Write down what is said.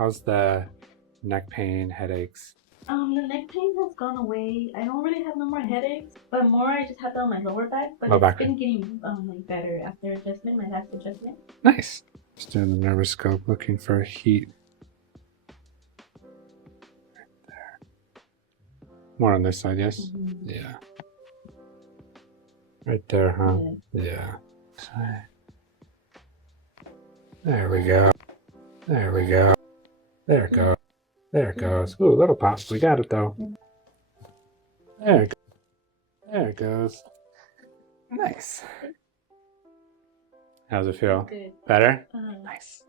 How's the neck pain, headaches? The neck pain has gone away. I don't really have no more headaches, but more I just have that on my lower back. But Low it's back been getting like better after adjustment, my last adjustment. Nice. Just doing the nervous scope, looking for heat. Right there. More on this side, yes? Mm-hmm. Yeah. Right there, huh? Yeah. Yeah. There we go. There we go. There it goes. There it goes. Ooh, little pop. We got it though. There it goes. There it goes. Nice. How's it feel? Good. Better? Nice.